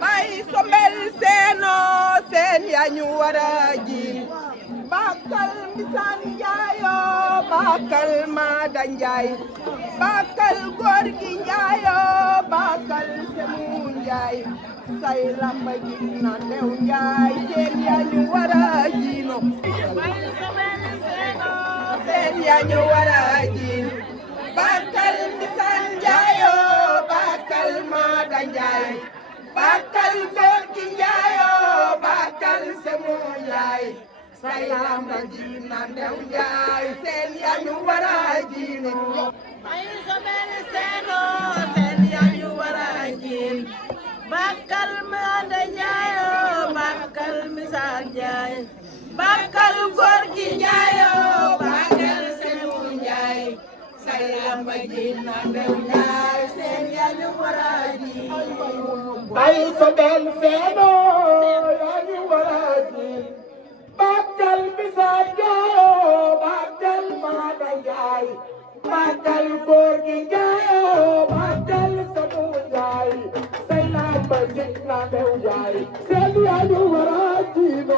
bay sombel seeno seen yañu wara jiin bakal mbisaan njaayo bakal maada njaay bakal góor gi njaayo bakal semu njaay say lamba ji na lew njaay seen yañu wara jiino bay sombel seeno seen yañu wara jiin bakal mbisaan njaayo bakal maada njaay bakal góor gi njaayo bakal semu njaay say lamba ji na ndew njaay seen yañu wara jiin bay sombel seeno seen yañu wara jiin bakal maada njaayo bakal misaan njaay bakal góor gi njaayo bakal semu njaay say lamba ji na ndew njaay seen yañu wara jiin bay sombel seeno yañu wara jiin bakal misaan njaayo bakal maada njaay bakal góor gi njaayo bakal semu njaay say lamba ji na ndew njaay seen yañu wara jiin